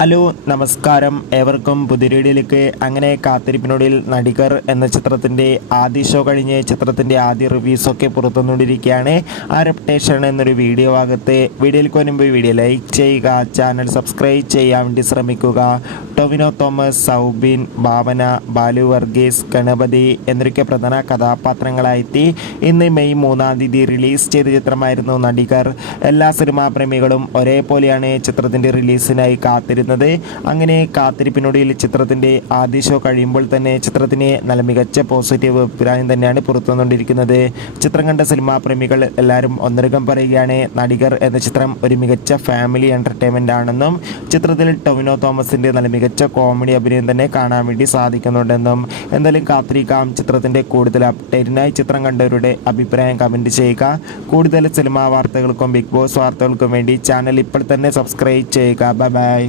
Hello നമസ്കാരം, ഏവർക്കും പുതിരീടിലേക്ക്. അങ്ങനെ കാത്തിരിപ്പിനൊടുവിൽ നടികർ എന്ന ചിത്രത്തിൻ്റെ ആദ്യ ഷോ കഴിഞ്ഞ് ചിത്രത്തിൻ്റെ ആദ്യ റിവ്യൂസൊക്കെ പുറത്തുവന്നുകൊണ്ടിരിക്കുകയാണ്. ആ റെപ്റ്റേഷൻ എന്നൊരു വീഡിയോ ഭാഗത്ത് വീഡിയോയിലേക്ക് വരുമ്പോൾ വീഡിയോ ലൈക്ക് ചെയ്യുക, ചാനൽ സബ്സ്ക്രൈബ് ചെയ്യാൻ വേണ്ടി ശ്രമിക്കുക. ടൊവിനോ തോമസ്, സൗബിൻ, ഭാവന, ബാലു വർഗീസ്, ഗണപതി എന്നൊക്കെ പ്രധാന കഥാപാത്രങ്ങളായെത്തി ഇന്ന് മെയ് 3-ാം തീയതി റിലീസ് ചെയ്ത ചിത്രമായിരുന്നു നടികർ. എല്ലാ സിനിമാ പ്രേമികളും ഒരേപോലെയാണ് ചിത്രത്തിൻ്റെ റിലീസിനായി കാത്തിരുന്നത്. അങ്ങനെ കാത്തിരിപ്പിനൊടുവിൽ ചിത്രത്തിൻ്റെ ആദ്യ ഷോ കഴിയുമ്പോൾ തന്നെ ചിത്രത്തിന് നല്ല മികച്ച പോസിറ്റീവ് അഭിപ്രായം തന്നെയാണ് പുറത്തുവന്നുകൊണ്ടിരിക്കുന്നത്. ചിത്രം കണ്ട സിനിമാ പ്രേമികൾ എല്ലാവരും ഒന്നടങ്കം പറയുകയാണ് നടികർ എന്ന ചിത്രം ഒരു മികച്ച ഫാമിലി എൻ്റർടൈൻമെൻ്റ് ആണെന്നും ചിത്രത്തിൽ ടൊവിനോ തോമസിൻ്റെ നല്ല മികച്ച കോമഡി അഭിനയം തന്നെ കാണാൻ വേണ്ടി സാധിക്കുന്നുണ്ടെന്നും. എന്തായാലും കാത്തിരിക്കാം ചിത്രത്തിൻ്റെ കൂടുതൽ അപ്ഡേറ്റിനായി. ചിത്രം കണ്ടവരുടെ അഭിപ്രായം കമൻറ്റ് ചെയ്യുക. കൂടുതൽ സിനിമാ വാർത്തകൾക്കും ബിഗ് ബോസ് വാർത്തകൾക്കും വേണ്ടി ചാനൽ ഇപ്പോൾ തന്നെ സബ്സ്ക്രൈബ് ചെയ്യുക. Bye bye.